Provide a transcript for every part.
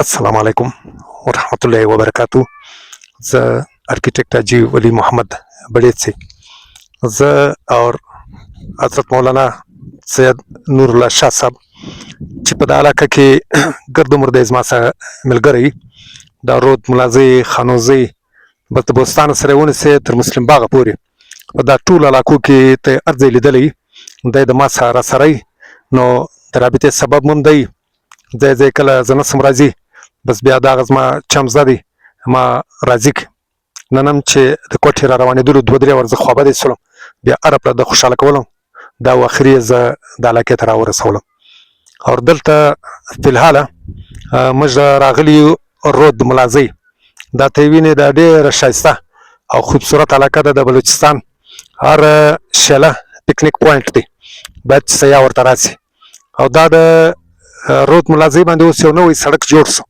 السلام علیکم ورحمت الله وبرکاتو. زه ارکیټیکټ حاجي ولی محمد بړیڅ زه اور حضرت مولانا سید نور الله شاه صاحب چې په دې علاقه کې ګرد مرده زما سره ملګری دا رود ملازی خانوزی بلته بوستان سره ونیسي تر مسلم باغ پورې په دا ټول علاقو کې ته ارځي لیدلی د ما سره سره نو د رابطې سبب مون دی ځای کله زنه سم راځي بس بیا دا غزما چمزه دی ما راځي ننم چې د کوټې را روانېدلو 2-3 ورځې خوابه دی سلم بیا عرب د خوشاله کولم دا واخري ز د علاقې ته راورسولم او دلته فلحال موږ راغلی رود ملازی دا ته ویني دا ډېره ښایسته او خوبصورت علاقه ده د بلوچستان هر شله پکنیک پوینټ دی باید چې سیاح ورته راسي او دا د رود ملازی باندې اوس یو نوی سړک جوړ سو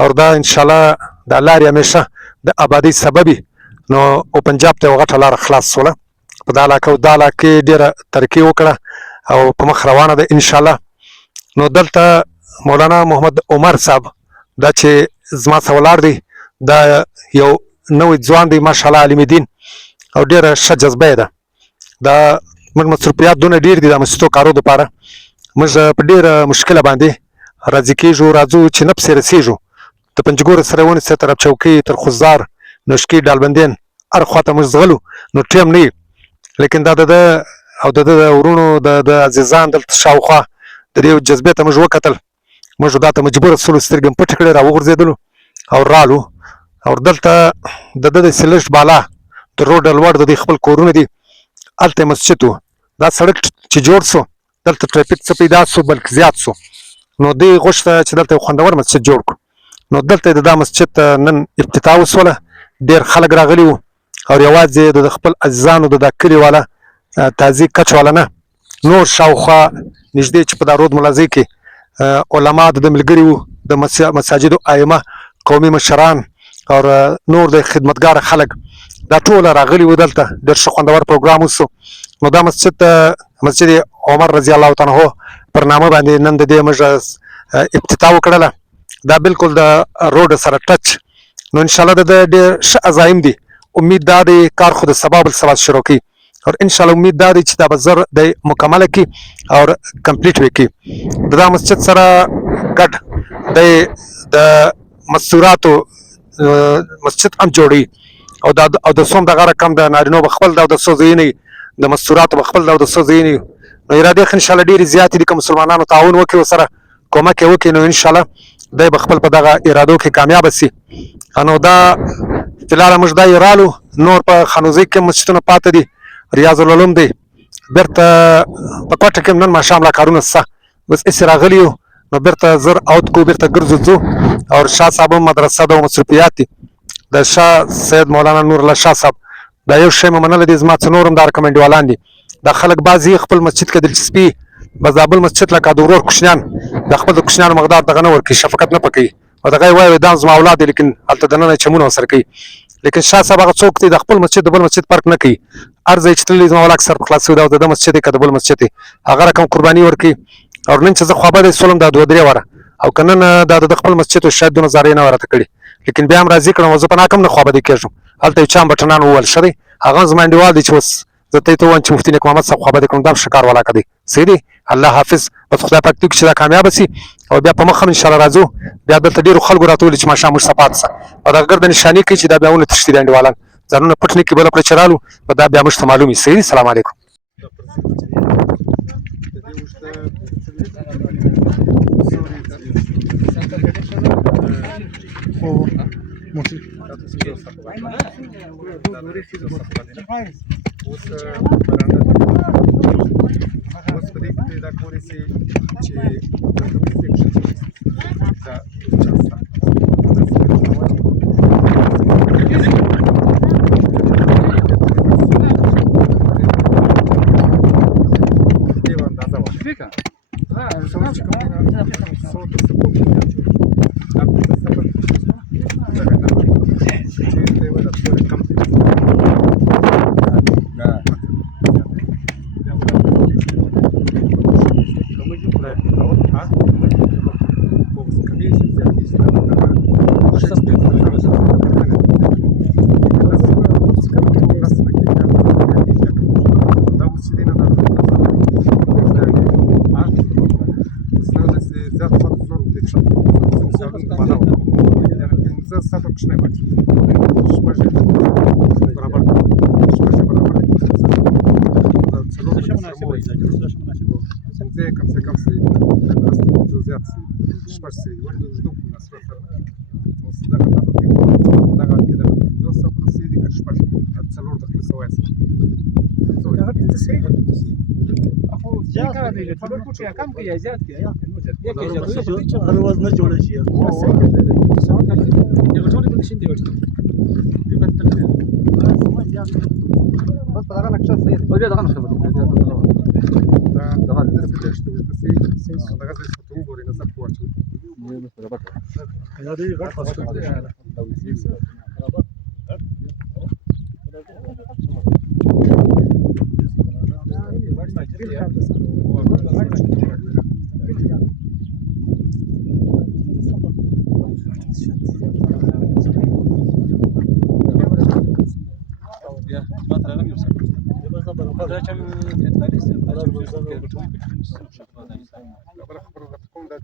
او دا انشاءالله دا لارې همیشه د آبادی سببي نو او پنجاب ته یو غټه لاره خلاص سوله په دا علاقه ډېره ترقي وکړه او په مخ روانه ده انشاءالله. نو دلته مولانا محمد عمر صاحب دا چې زما سره ولاړ دی دا یو نوی ځوان دی ماشاءالله عالم دین او ډېره ښه جذبه یې ده دا موږ مصروفیات دونه ډېر دي د مسجدو کارو دپاره موږ په ډېره مشکله باندې راضي کېږو راځو چې نه پسې رسېږو د پنجګور سره ونیسي تر چوکۍ تر خوزار نوشکي ډالبندین هر خواته موږ ځغلو نو ټیم نه لیکن دا د او د ورونو د عزیزان دلته شاوخوا د دې جذبې ته موږ وکتل موږ دا ته مجبور سولو سترګې مې پټې کړې راوغورځېدلو او رالو او دلته د داسې لږ بالا د روډ لوړ د خپل کورونه دي هلته مسجد و دا سړک چې جوړ سو دلته ټرافیک څه پیدا سو بلکې زیات سو نو دوی غوښته چې دلته یو خوندور مسجد جوړ کړو نو دلته د دا مسجد نن افتتاح وسوله ډېر خلک راغلي وو او یوازې د خپل عزیزانو د دا کلي والا تازي کچ والا نه نور شاوخوا نږدې چې په دا رود ملازۍ کې علما د ملګري وو د مساجدو ائمه قومي مشران او نور د خدمتګار خلک دا ټول راغلي وو دلته ډېر ښه خوندور پروګرام وسو نو دا مسجد عمر رضی الله تعالی عنہ پر نامه باندې نن د دې موږ افتتاح وکړله دا بالکل د روډ سره ټچ نو انشاءالله د ډېر ښه عزایم دي امید دا دی کار خو د سبا بل سبا شروع کړي او انشاءالله امید دا دی چې دا به زر د مکمله کړي او کمپلیټ وکړي د دا مسجد سره ګډ د مستوراتو مسجد هم جوړي او د څوم دغه رقم د نارینو به خپل د څو ځایونه د مستوراتو به خپل د څو ځایونه نو اراده انشاءالله ډېرې زیاتې دي که مسلمانانو تعاون وکړي ورسره کومک یې وکړي نو انشاءالله دی به خپل په دغه ارادو کې کامیابه سي نو دا فلحال موږ دا رالو نور په خانوزۍ کې مسجدونه پاته دي ریاض العلوم دی بیرته په کوټه کې نن ماښام لا کارونه سته بس اسې راغلي یو نو بیرته زر اوت کو بیرته ګرځو ځو او شاه صاحب مدرسه ده او مصروفیات دي د شاه سید مولانا نور الله شاه صاحب دا یو شی مې منلی دی زما څه نور هم دا رکمنډوالان دي دا خلک بعضې خپل مسجد کې دلچسپي بس دا بل مسجد لکه د ورور کوچنیان د خپل د کوچنیانو مقدار دغه نه ورکوي شفقت نه پکوي او دغه یې وایي دا زما اولاد دی لیکن هلته دننه چمونه ورسره کوي لیکن شاه صاحب هغه څوک دی د خپل مسجد د بل مسجد فرق نه کوي هر ځای چې تللی زما اولاد سر په خلاص شوي دا د ده مسجد دی که د بل مسجد دی هغه رقم قرباني ورکوي او نن چې زه خوابه دی سولم دا 2-3 واره او که نن دا د خپل مسجد شاید 2 نظارې نه راته کړي لیکن بیا هم راضي کړم او زه په ناکم نه خوابه دی کېږم هلته یو چا هم بټنان وویل ښه دی هغه هم زما انډیوال دی چې اوس زه ته یې ته ووایم چې مفتي نیک محمد صاحب خوابه دی کړم دا هم ښه کار ولاکه دی صحیح دی الله حافظ بس خدای پاک دې وکړي چې دا کامیابه سي او بیا په مخ هم انشاءالله راځو بیا دلته ډېرو خلکو راته ویلي چې ماښام موږ صفات سه او دغه ګرده نشاني کوي چې دا بیا ونه تښتي دا انډیوالان ځانونه پټ نه کړي بله پړه چې رالو په دا بیا موږ ته معلوم وي صحیح دی سلام علیکم ساته کوچنی ماچ شپږ برابر برابر څلور پنځه کم سے کم صحیح ده زیات صحیح شپږ صحیح ولې د اوږدو په مناسبت سره اوس دغه کې دغه 200 صحیح دي که شپږ څلور دقیقې سوای دغه پنځه صحیح ده خو زیات دی خبر کو چې کم کې یا زیات کې یا نو زیات کې هر ورځ نه جوړ شي یو ټول په شین دی ورته په کتل دی بس دغه نقشه صحیح ده دغه نقشه دغه څه وګورئ نظر پوهچو دا دی غټ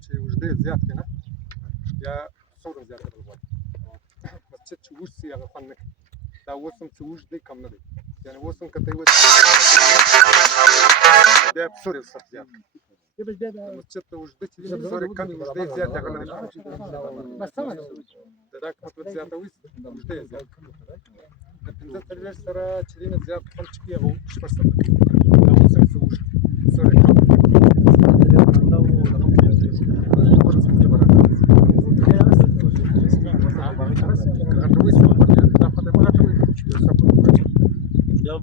چې وجدې زیات کنه یا څومره زیات غواړي مسجد چې وښ سي هغه خوند نه کوي دا وسم چې وښ دی کم نه دی یعنی وسم کته وس بیا څوره سخت زیات مسجد ته وجدې چې څوره کم وجدې زیات هغه نه بس سم دا کوم زیات وس وجدې زیات د پنځه تر سره چې نه زیات خلک کې هغه شپږ سره دا وسم چې وښ څوره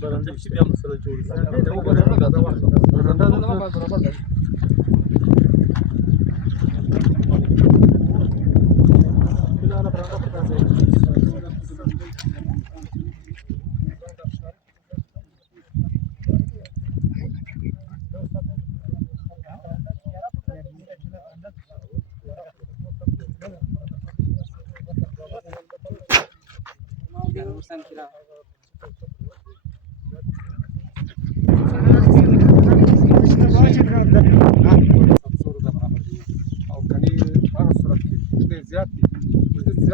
برنده چې بیا مسله جوړه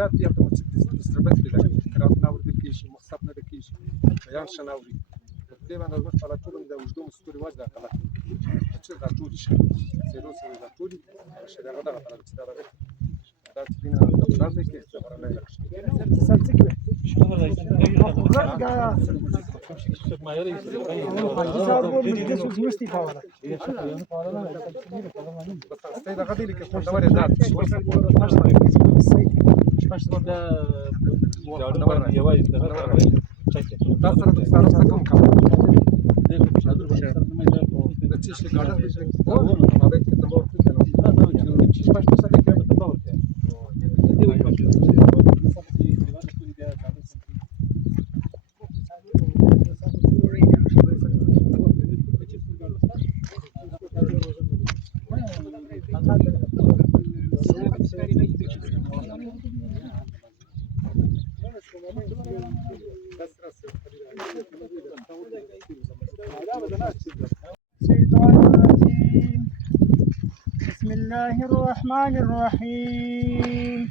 زیات یا په چې ستربت کې لګي کرات ناور د کیشي مخصب نه د کیشي بیان شناوري دې باندې موږ په لټول د وجدو مستوري واځه کړه چې دا ټول شي زیرو سره دا ټول شي دا غدا غدا چې دا راغی دا چې نه د فرض کې خبره نه لګي څه څه بسم الله الرحمن الرحيم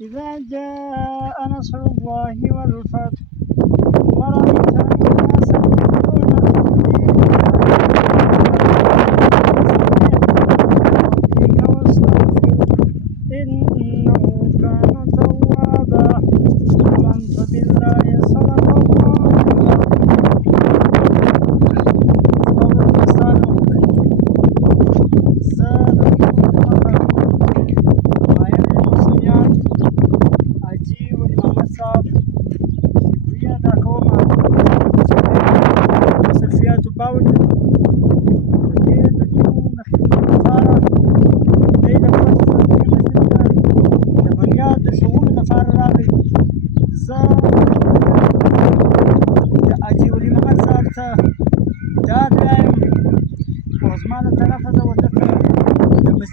إذا جاء نصر الله والفتح ورأيت الناس يدخلون واستغفر إنه كان توابا آمنت بالله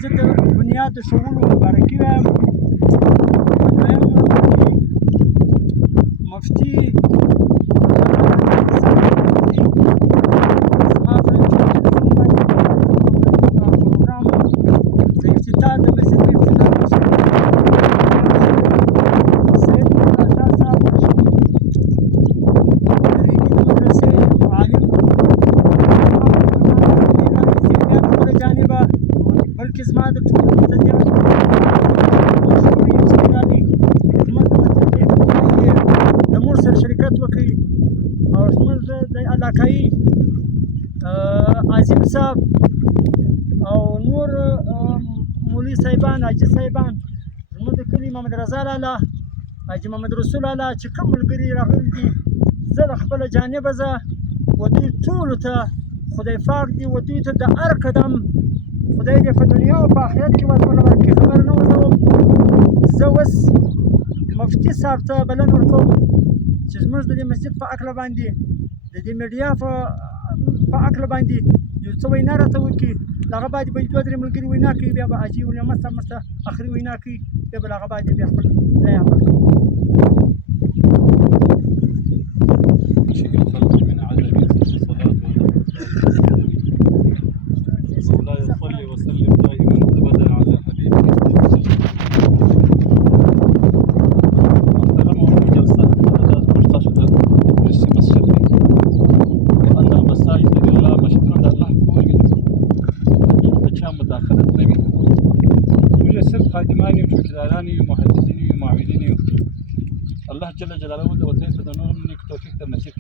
صدق د شغل مبارکي وایم مفتي پروګرام د افتتاح د مسجد افتتاح کې زما د ټولو مقتدیان مشهور یم چې راغلي زموږ د مسجد په افتتاح کې د موږ سره شرکت وکړي او زموږ د علاقایي عظیم صاحب او نور مولوي صاحبان حاجي صاحبان زموږ د کلي محمد رضا لالا حاجي محمد رسول لالا چې کوم ملګري راغلي دي زه له خپله جانبه زه و دوی ټولو ته خدای پاک دي و دوی ته د هر قدم خدای دې په دنیا او په آخرت کې وزمنه ورکړي خبر نه وځوم زه اوس مفتي صاحب ته بلنه ورکوم چې زموږ د دې مسجد په هکله باندې د دې میډیا په هکله باندې یو څه وینا راته وکړي له هغه بعد به دوه درې ملګري وینا کوي بیا به حاجي ولي احمد صاحب ورته اخري وینا کوي بیا به له هغه بعد بیا خپل ځای عمل کوي مولاي صل وسلم دائما ابدا على حبيبك محترم جلسه مسجد وان المساجد لله مشهوره الله کور بچا مداخلت نه وي موږ صرف خادمان یو ټولداران یو محدثین یو معاونین یو الله جل جلاله د وطن ته د نور نیک توفیق ته نصیب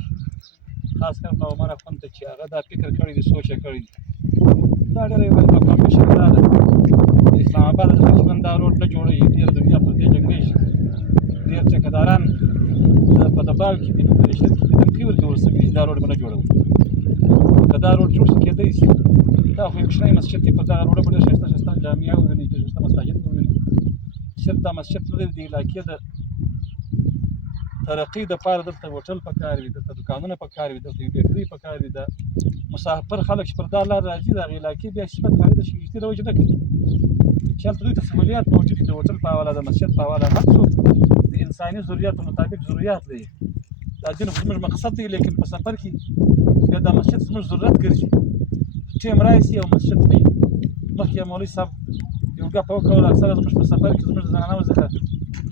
خاص کر نو عمر افغان ته چې هغه دا فکر کړی دی سوچ کړی دی دا ډېر یو مقام شکر ده اسلام آباد د بچمن دا روډ نه جوړوي ډېر دنیا پر دې جګړې شي ډېر ټکداران په دباو کې دي په شرک کې دمکې ورکول سوي دا روډ به نه جوړوي که دا روډ جوړ شي کېدی شي دا خو یو کوچنی مسجد دی په دغه روډ به ډېر ښایسته ښایسته جامعه ووینئ ډېر ښایسته مساجد ووینئ صرف دا مسجد نه دی د علاقې د ترقی دپاره دلته هوټل پکار وي دلته دوکانونه پکار وي دلته یو بیکري پکار وي د مسافر خلک چې پر دا لار راځي د هغې علاقې بیا صفت خالده شګفتي رواج نه کوي چې هلته دوی ته سهولیات موجود دي د هوټل په حواله د مسجد په حواله هر څوک د انساني ضرورتو مطابق ضرورت لري دا دین خو زموږ مقصد دی لیکن په سفر کې بیا دا مسجد زموږ ضرورت ګرځي ټیم راشي او مسجد نه وي مخکې مولوي صاحب یو ګپ وکړل اکثره زموږ په سفر کې زموږ د زنانو څخه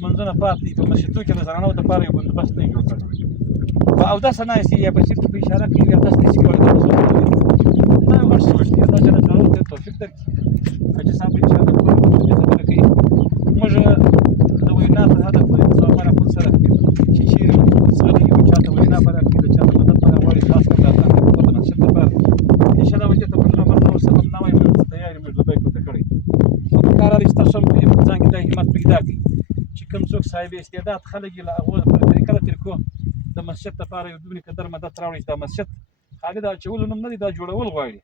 منځونه پاتې دي په مسجدونو کې د زنانو دپاره یو بندوبست نه وي جوړ کړی په اودسه ناستې یا په چیپ کې په اشاره کوي یا اودس نشي کولی دا یو غټ سوچ دی الله جل جلاله ته توفیق درکړي حاجي صاحب انشاءالله ټول دې خبره کوي موږ د وینا تر حده پورې د صحابه رسول سره چې چیرې زغلي یو چاته وینا پر راکړي د چاته مدد پر غواړي خاص کر د الله د مسجد لپاره انشاءالله وجه ته موږ نمبر نور سره نه وایو موږ تیار موږ لبیک ورته کړی او په کار اړ استرشم په ځان کې د همت پیدا کړي چې کوم څوک صاحب استعداد خلک یې له هغو په طریقه د طریقو د مسجد لپاره یو دومره قدر مدد راوړي دا مسجد خالي دا اچولو نوم نه دی دا جوړول غواړي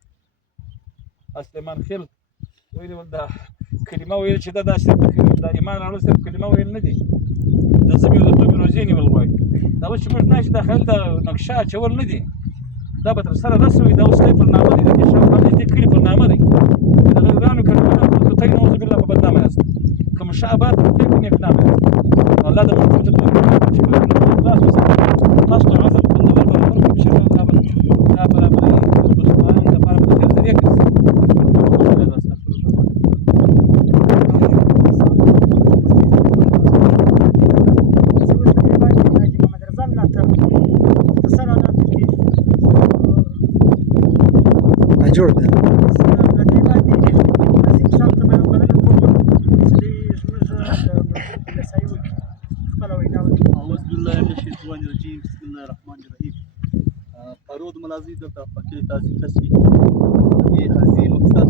سلیمان خېل ویلي دا کلمه ویل چې دا داسې د ایمان راوړل صرف کلمه ویل نه دي د زمین د توبې روزې نیول غواړي دا اوس چې موږ ناشې دا خیال د نقشه اچول نه دي دا به تر سره رسوي دا اوس پر نامه دی د دې شاوخوا نږدې کلي پر نامه دی د غریبانو کلمونه کوتۍ نعوذ بالله په بدنامه یاست که مشابهت کوتۍ په نیکنامه یاست الله د موږ ټول ته چې خلاص وساتي تاسو ته عزم خوندور به ورکړي انشاءالله دا برابري د مسلمانانو لپاره په خیر ذریعه ګرځي جوړ ده أعوذ بالله من الشيطان الرجيم بسم الله الرحمن الرحيم پرود ملازم دلته فقیر تاسو تاسو دې عظیم مقصد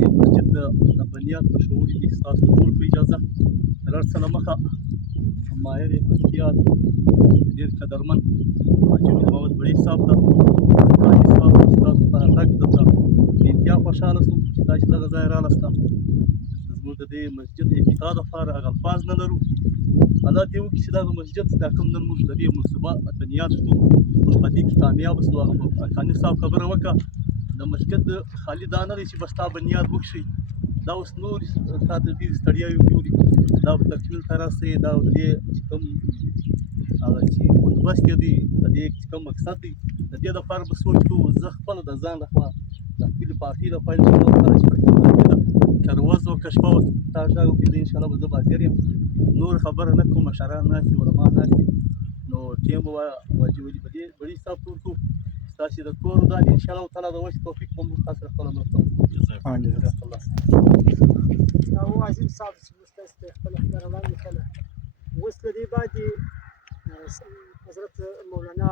د مسجد د بنیاد په شعور کې تاسو ټول په اجازه تر سره مخه ماهر احتیاط ډېر قدرمن حاجي محمد بړي صاحب ته حاجي صاحب تاسو ته تک دته انتیا خوشاله سوم چې تاسو دغه ځای راغلاست زموږ د دې مسجد افتتاح لپاره هغه الفاظ نه لرو الله دې وکړي چې دغه مسجد دا کوم نن موږ د دې منصوبه بنیاد شو موږ په دې کې کامیاب شو هغه خاني صاحب خبره وکړه د مسجد خالي دا نه دی چې بس تا بنیاد وکړي دا اوس نور تا ته ډېرې ستړیاوې وګوري دا به تکمیل ته راسي دا د دې چې کوم هغه چې بندوبست دی د دې چې کوم مقصد دی د دې لپاره به سوچ کوو زه خپله د ځان لخوا د خپلې پارټۍ لخوا انشاءالله تعالی چې که ورځ او که شپه تا غږ وکړي انشاءالله به زه به حاضر یم نور خبره نه کوم مشران ناست دي علما ناست دي نو ټیم به واجب ولي بړي صاحب ټول کو تاسې د کور دا ان شاء الله تعالی د وس توفیق په موږ تاسو سره خپله مرسته وکړو. جزاک الله. او عظیم صاحب چې موږ تاسو ته خپله خبره وړاندې کړله، اوس له دې بعد حضرت مولانا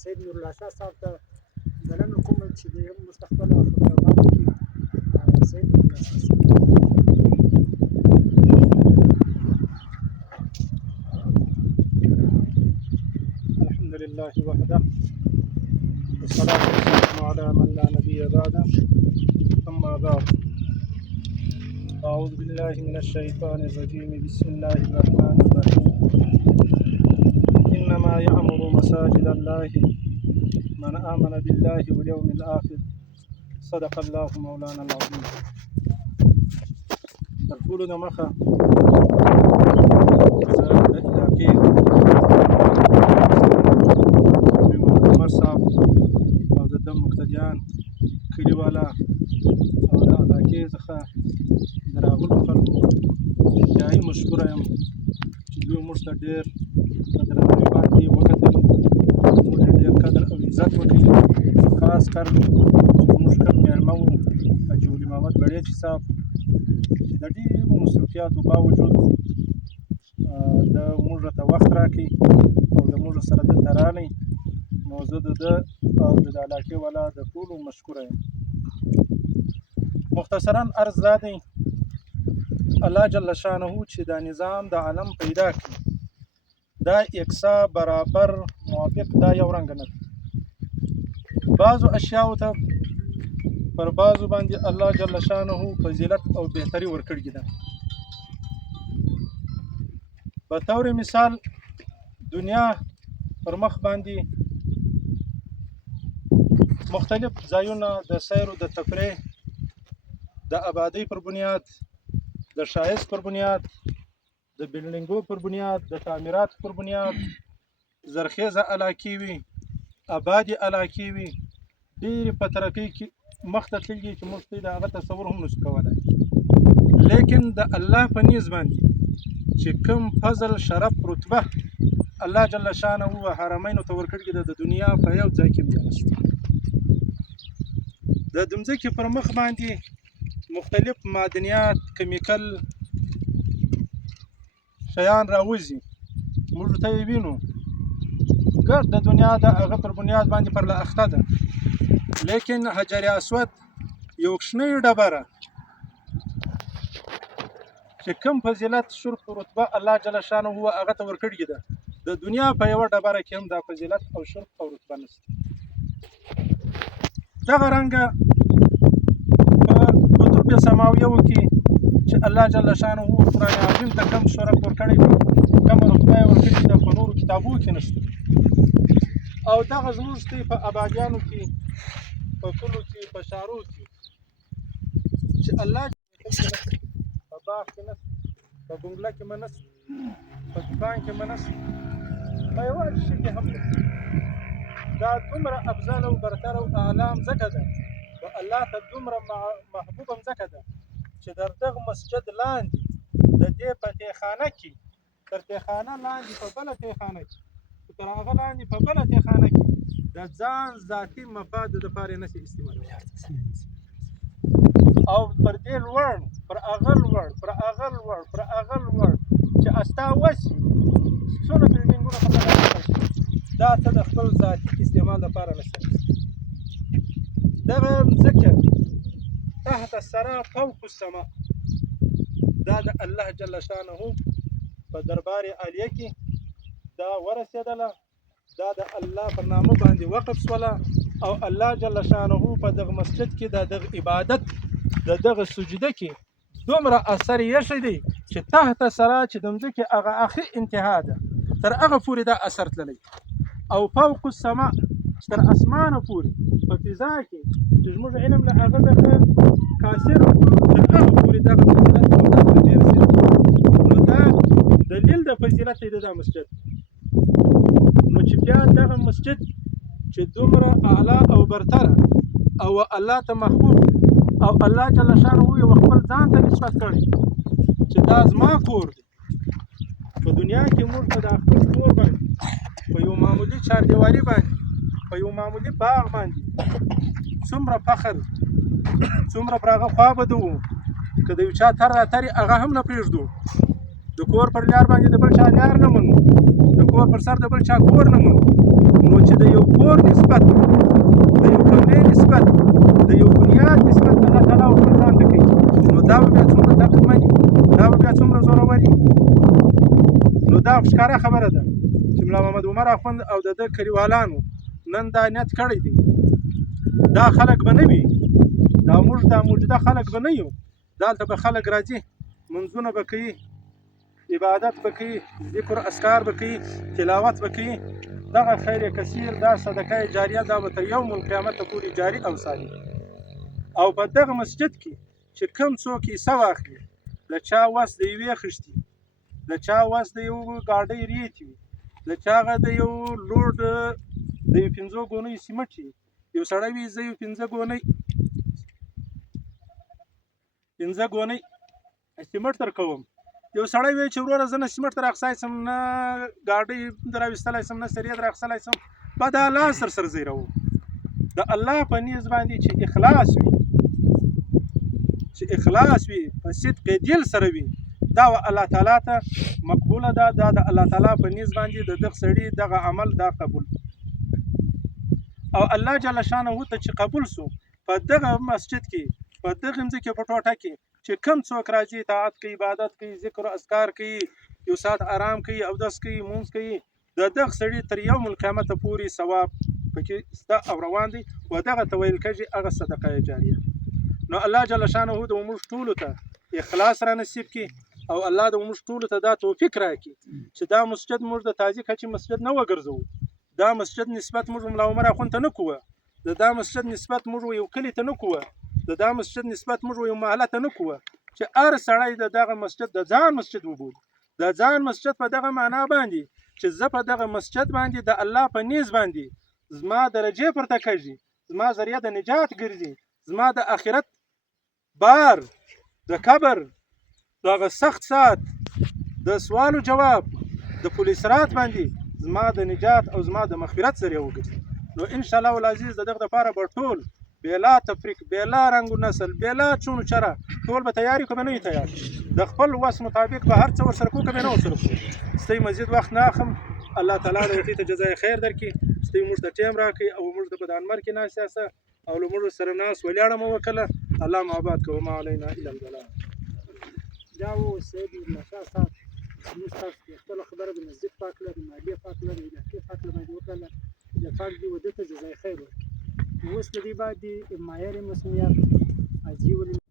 سید نورالله شاه صاحب ته بلنه کوم چې د موږ ته خپله خبره وړاندې کړي. سید نورالله شاه صاحب. الحمد لله وحده والصلاة والسلام على من لا نبي بعده أما بعد أعوذ بالله من الشيطان الرجيم بسم الله الرحمن الرحيم إنما يعمر مساجد الله من آمن بالله واليوم الآخر صدق الله مولانا العظيم. ترفول دمخه او د مقتدیان کلیوالا او د علاقې څخه د راغلو خلکو انتهایي مشکوره یم چې دوی موږ ته ډېر په درناوي باندې وکتل، موږ ته ډېر قدر او عزت وکړي. خاص کر موږ کوم مېلمه وو حاجي ولي محمد بړیچي صاحب چې د ډېرو مصروفیاتو باوجود د موږ ته وخت راکړي او د موږ سره دلته راغلی. نو زه د ده او د علاقې والا د ټولو مشکوره یم. مختصرا عرض دا دی، الله جل شانه چې دا نظام د عالم پیدا کړي دا یکسا برابر موافق دا یو رنګ نه دی. بعضو اشیاو ته پر بعضو باندې الله جل شانه فضیلت او بهتري ورکړې ده. په طور مثال دنیا پر مخ باندې مختلف ځایونه د سیر او د تفریح، د آبادی پر بنیاد، د ښایست پر بنیاد، د بلډینګو پر بنیاد، د تعمیرات پر بنیاد زرخیزه علاقې وي، آبادي علاقې وي، ډېرې په ترقۍ کې مخ ته تللي چې موږ د هغه تصور هم نشو کولی. لیکن د الله په نیز باندې چې کوم فضل، شرف، رتبه الله جل شانه حرمینو ته ورکړي ده، د دنیا په یو ځای کې هم نشته. د ځمکې پر مخ باندې مختلف معدنیات، کیمیکل شیان راوځي، موږ ته یې وینو. ګرد د دنیا د هغه پر بنیاد باندې پرله اخته ده. لیکن حجر اسود یو کوچنۍ ډبره چې کوم فضیلت، شرف او رتبه الله جل شانه هغه ته ورکړي ده، د دنیا په یوه ډبره کې هم دا فضیلت او شرف او رتبه نشته. دغه رنګه په کتب سماویو کې چې الله جل شانه قرآن عظیم ته کوم شرف ورکړی ده، کومه رتبه یې ورکړې ده، په نورو کتابونو کې نشته. او دغه زموږ دی په آبادیانو کې، په کلو کې، په ښارو کې چې الله په باغ کې نشته، په بنګله کې مه نشته، په دوکان کې مه نشته، په یوازې شي کې هم نشته. دا دومره افضل او برتر او اعلی ځکه ده، و الله ته دومره محبوب هم ځکه ده چې در دغه مسجد لاندې د دې په تیخانه کې، تر تیخانه لاندې په بله تیخانه کې، تر هغه لاندې په بله تیخانه کې د ځان ذاتي مفادو دپاره یې نشي استعمالولی. او پر دې لوړ، پر هغه لوړ، پر هغه لوړ، پر هغه لوړ چې استا وسي څونه بلډینګونه په دغه شي، دا ته د خپل ذاتي استعمال لپاره نشته. دغه مځکه تحت الثرى فوق السماء، دا د الله جل شانه په دربار عالیه کې دا ورسېدله، دا د الله په نامه باندې وقف شوله. او الله جل شانه په دغه مسجد کې د دغه عبادت، د دغه سجده کې دومره اثر یې دی چې تحت الثرى چې د مځکې هغه اخري انتها ده، تر هغه پورې دا اثر تللی. او فوق السماء چې تر اسمانه پورې په فضا کې چې زموږ علم له هغه څخه کاسر، تر هغه پورې دغه فضیلت او دا درجې رسېدلی. نو دا دلیل د فضیلت دی د دا مسجد. نو چې بیا دغه مسجد چې دومره اعلی او برتره او الله ته محبوب او الله جل شانه یو خپل ځان ته نسبت کړي چې دا زما کور دی. په دنیا کې موږ په خپل کور باندې په یو معمولي چاردیوالي باندې په یو معمولي باغ باندې څومره فخر څومره پر هغه خوابده وو که د یو چا تر راترې هغه هم نه پرېږدو د کور پر لار باندې د بل چا لار نه منو د کور پر سر د بل چا کور نه منو نو چې د یو کور نسبت د یو کمرې نسبت د یو بنیاد نسبت الله تعالی ورته ځان ته کوي نو دا به بیا څومره طاقتمن وي دا به بیا څومره زورور وي نو دا ښکاره خبره ده چې ملا محمد عمر اخوند او د ده کلیوالانو نن دا نیت کړی دی دا خلک به نه وي دا موږ دا موجوده خلک به نه یو دلته به خلک راځي منځونه به کوي عبادت به کوي ذکر اذکار به کوي تلاوت به کوي دغه خیر کثیر دا صدقه جاریه دا به تر یوم القیامت پورې جاري او ساري او په دغه مسجد کې چې کوم څوک حصه واخلي له چا وس د یوې خښتې له چا وس د یو ګاډۍ ریتې وي له چا هغه د یو لوډ د یو 5 ګونۍ سیمټ وي یو سړی وي زه یو 5 ګونۍ سیمټ در کوم یو سړی وی چې وروره زه نه سیمټ در اخیستی شم نه ګاډۍ در راویستلی شم نه سریه در اخیستلی شم به دا لاس در سره زیروم د الله په نیز باندې چې اخلاص وي په صدق دل سره وي دا الله تعالی ته مقبوله ده دا د الله تعالی په نیز باندې د دغه سړي دغه عمل دا قبول او الله جل شانه ته چې قبول سو په دغه مسجد کې په دغه ځمکې په ټوټه کې چې کم څوک راځي اطاعت کوي عبادت کوي ذکر او اذکار کوي یو ساعت آرام کوي اودس کوي مونځ کوي د دغه سړي تر یوم القیامت پورې ثواب پکې سته او روان دی و دغه ته ویل کېږي هغه صدقه جاریه نو الله جل شانه د موږ ټولو ته اخلاص را نصیب کړي او الله د موږ ټولو ته دا توفیق راکړي چې دا مسجد موږ د تازه کچې مسجد نه وګرځو دا مسجد نسبت موږ ملا عمر اخوند ته نه کوو دا مسجد نسبت موږ یو کلی ته نه کوو دا مسجد نسبت موږ یو محله ته نه کوو چې هر سړی دغه مسجد د ځان مسجد وبولي د ځان مسجد په دغه معنا باندې چې زه په دغه مسجد باندې د الله په نیز باندې زما درجه پورته کړي زما ذریعہ د نجات ګرځي زما د آخرت بار د قبر دغه سخت سات د سوال او جواب د پولیس رات باندې زما د نجات او زما د مغفرت ذریعہ وګرځي نو ان شاء الله العزیز دغه لپاره به ټول بلا تفریق بلا رنگ و نسل بلا چونو چرا ټول به تیاری کوم نه تیار د خپل وس مطابق به هر څه ورسره کوم نه ورسره ستې مزید وخت نه اخم الله تعالی دې ته جزای خیر درکړي ستې موږ ته ټیم راکړي او موږ د بدانمر کې نه سیاسه او موږ سره ناس ولاړه مو وکړه الله محبت کوم علینا الا البلاء دا و سید نشه صاحب موږ تاسو خپل خبره د مسجد پاک لري مالیه پاک لري د پاک لري وکړه د پاک دی ودته جزای خیر اوس د دې بعد معیار مسؤلیت اجي ولې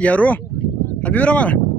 Yaro, Habib Rahman.